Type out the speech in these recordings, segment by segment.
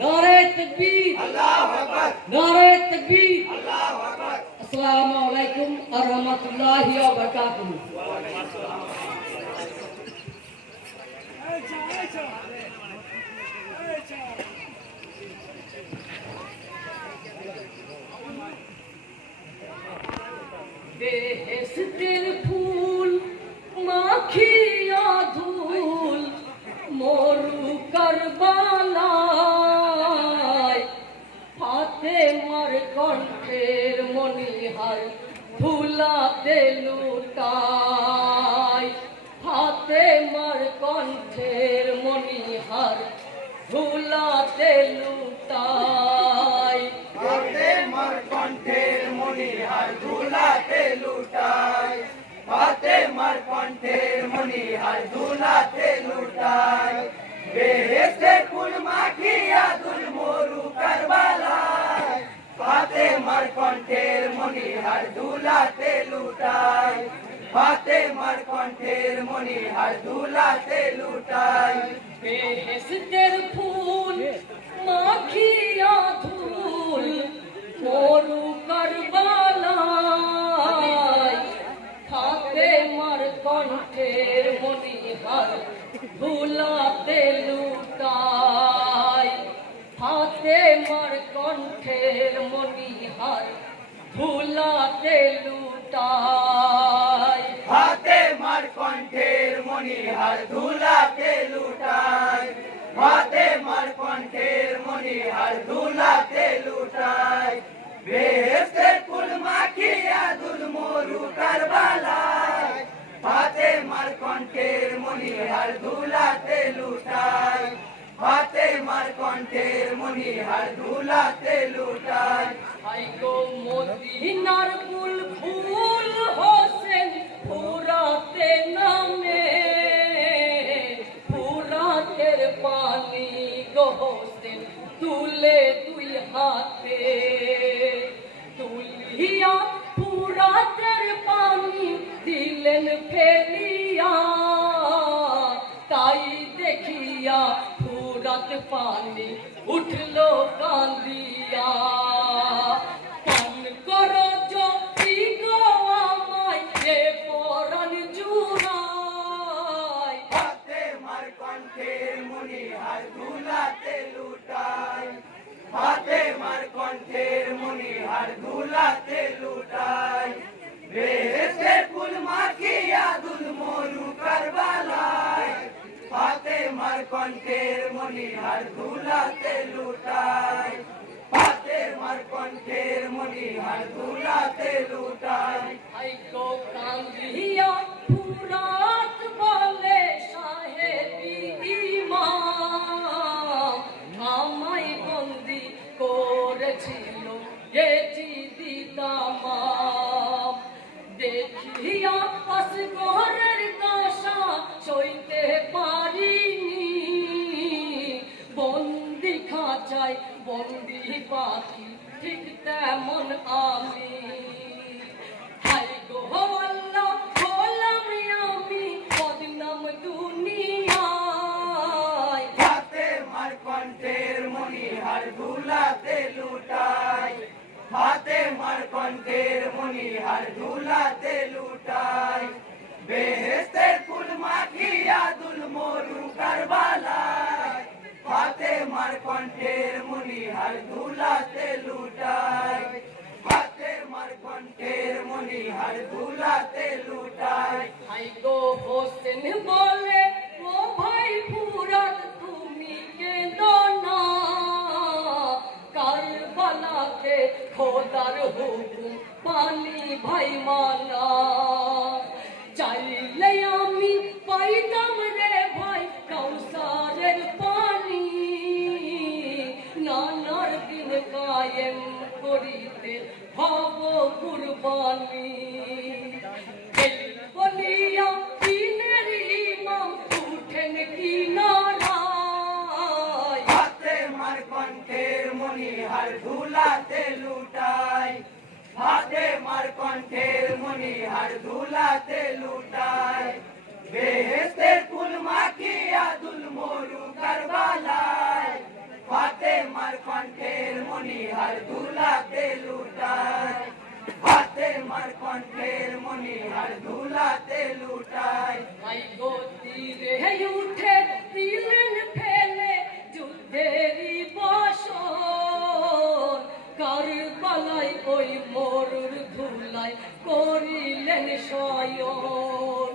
নারে তাকবীর। আল্লাহু আকবার। নারে তাকবীর। আল্লাহু আকবার। আসসালামু আলাইকুম ওয়া রাহমাতুল্লাহি ওয়া বারাকাতুহু। বেহেশতের ধুলাতে লুটায় হাতে মার কণ্ঠের মনিহার ধুলাতে লুটায় হাতে মার কণ্ঠের মনিহার ধুলাতে লুটায় হাতে মার কণ্ঠের মনিহার ধুলাতে লুটায় বেহেশতে ফুল মাখিয়া দুল মরু কারবালায় হাতে মার কণ্ঠের মনিহার ধুলাতে লুটায় হাতে মার কণ্ঠের মনিহার ধুলাতে লুটায় বেহেশতের ফুল, মাখিয়া ধুল, মরু করবালায়। হাতে মার কণ্ঠের মনিহার ধুলাতে লুটায় ধুলাতে লুটাই। হাতে মার কণ্ঠের মনিহার ধুলাতে লুটাই। হাতে মার কণ্ঠের ফুরাত পানি উঠল কান্দিয়া হাতে মার কণ্ঠের মনিহার ধুলাতে লুটায় হাতে মার কণ্ঠের মনিহার ধুলাতে লুটায় বেহেশতের ফুল মাখিয়া দুল মরু কারবালায় হাতে মার কণ্ঠের মনিহার ধুলাতে লুটায় হাতে মার কণ্ঠের আই গো কান্দিয়া ফুরাত বলে সাহেবি ইমাম আমায় বন্দি করেছিল এ দিদামাম দেখিয়া আসগরের দশা সইতে পারিনি। বন্দি খাঁচায় বন্দি পাখি লুটাই। হাতে মার কণ্ঠের মনিহার ধুলাতে লুটাই। বেহেশতের ফুল মাখিয়া দুল মরু কারবালায় হাতে মার কণ্ঠের মনিহার ধুলাতে লুটাই হাতে কণ্ঠের মনিহার ধুলাতে লুটাই। হাই গো বলে ও কায়েম করিতে হব কুরবানি। বলিয়া দিনের ইমাম উঠেন কি লুটাই হাতে মার কণ্ঠের মনিহার ধুলাতে লুটাই কারবালায় ওই মরুর ধুলায় করিলেন শয়ন।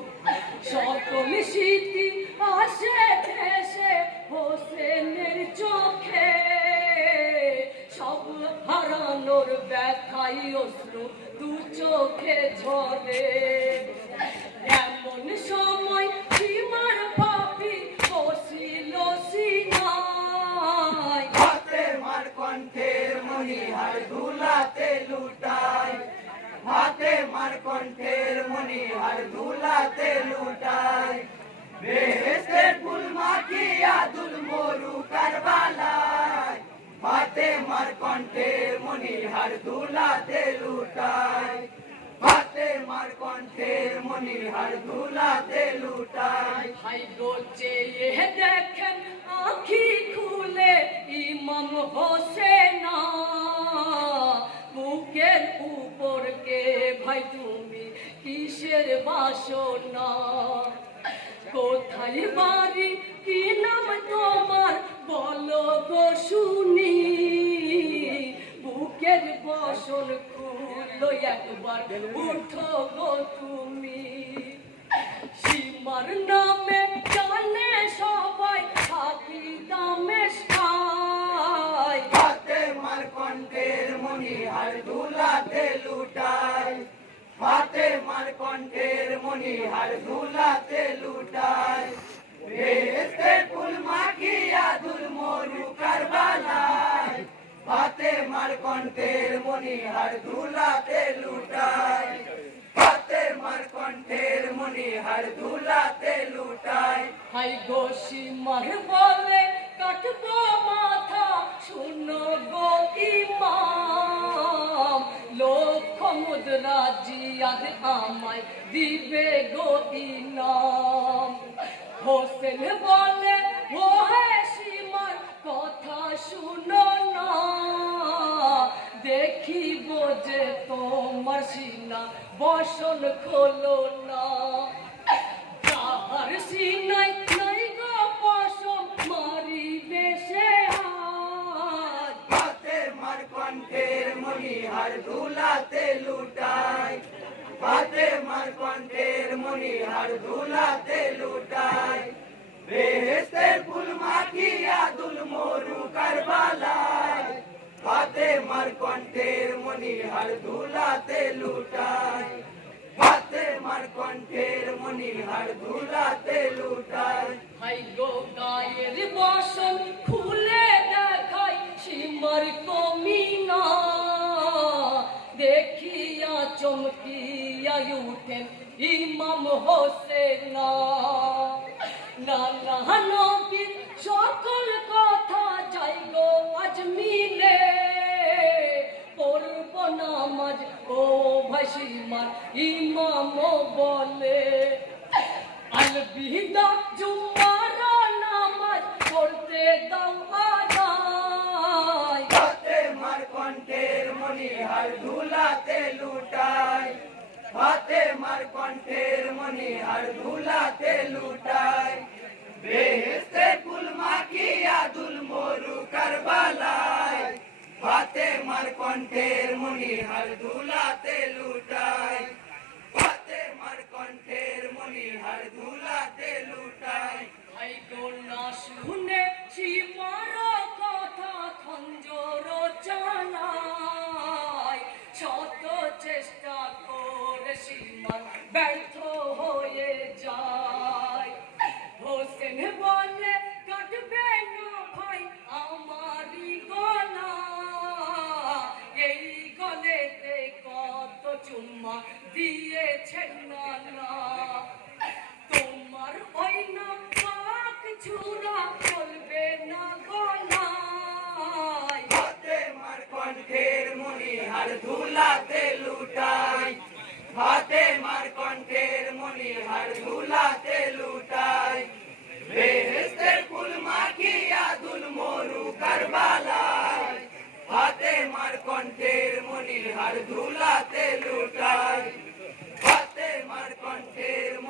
সকল স্মৃতি আসে ভেসে হোসেনের চোখে। সব হারানোর ব্যথাই অশ্রু দু চোখে ঝরে। হাতে কণ্ঠের কণ্ঠের আর ধুলাতে লুটায়। বেহেস্তের ফুল মাখিয়া দুল মরু কারবালায়। মাতে মার কণ্ঠের মনিহার ধুলাতে লুটায়। বাসনা কোথায় বাড়ি, কি নাম তোমার? বলো গো শুনি। বুকের বসন একবার, উঠো তুমি। সীমার নামে জানে সবাই থাকি দামে হাতে মার কণ্ঠের ধুলাতে লুটায় হাতে মার কণ্ঠের মনিহার ধুলাতে লুটায়। বেহেস্তের ফুল মাখিয়া দুল মরু কারবালায়। হাতে মার কণ্ঠের মনিহার ধুলাতে লুটায়। হাতে মার কণ্ঠের মনিহার ধুলাতে লুটায়। হাই গো সীমার বলে কাটবো মাথা শুনো গো ইমাম। লক্ষ মুদ্রা জিয়াদ আমায় দিবে গো ইনাম। হোসেন বলে, ও সীমার কথা শুনো না। দেখিব যে তোমার সিনা বসন খোলো না। যাহার সিনাই মনিহার ধুলাতে লুটায়। বেহেস্তের ফুল মাখিয়া দুল মরু কারবালায়। হাতে মার কণ্ঠের মনিহার ধুলাতে লুটায়। হাতে মার কণ্ঠের মনিহার ধুলাতে লুটায়। হাই গো গায়ের বসন খুলে দেখাই সীমার কমিনা দেখিয়া চমকিয়া উঠেন ইমাম হোসেন। নানা নবীর সকল কথা যাই গো আজ মিলে। পড়ব নামাজ, ও ভাসিমার ইমাম বলে। আলবিদা জুমার নামাজ পড়তে দাও আদায় মার কণ্ঠের মনিহার ধুলাতে লুটায় হাতে মার কণ্ঠের মনিহার ধুলাতে লুটায়। বেহেস্তে কুল মাকিয়া দুল মরু কারবালায়। হাতে মার কণ্ঠের মনিহার ধুলাতে কণ্ঠের মনিহার ধুলাতে লুটাই। হাতে মার কণ্ঠের মনিহার ধুলাতে লুটাই। বেহেস্তের ফুল মাখিয়া দুল মরু কারবালায়। হাতে মার কণ্ঠের মনিহার ধুলাতে লুটাই।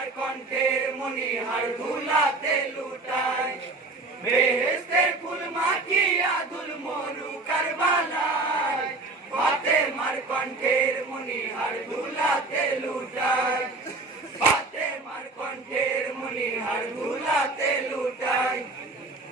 হাতে মার কণ্ঠের মনি হার ধুলাতে লুটায়। বেহেস্তের ফুল মাখিয়া দুল মরু কারবালায়। পাতে মার কণ্ঠের মনি হার ধুলাতে লুটাই পাতে মার কণ্ঠের মনি হার ধুলাতে লুটাই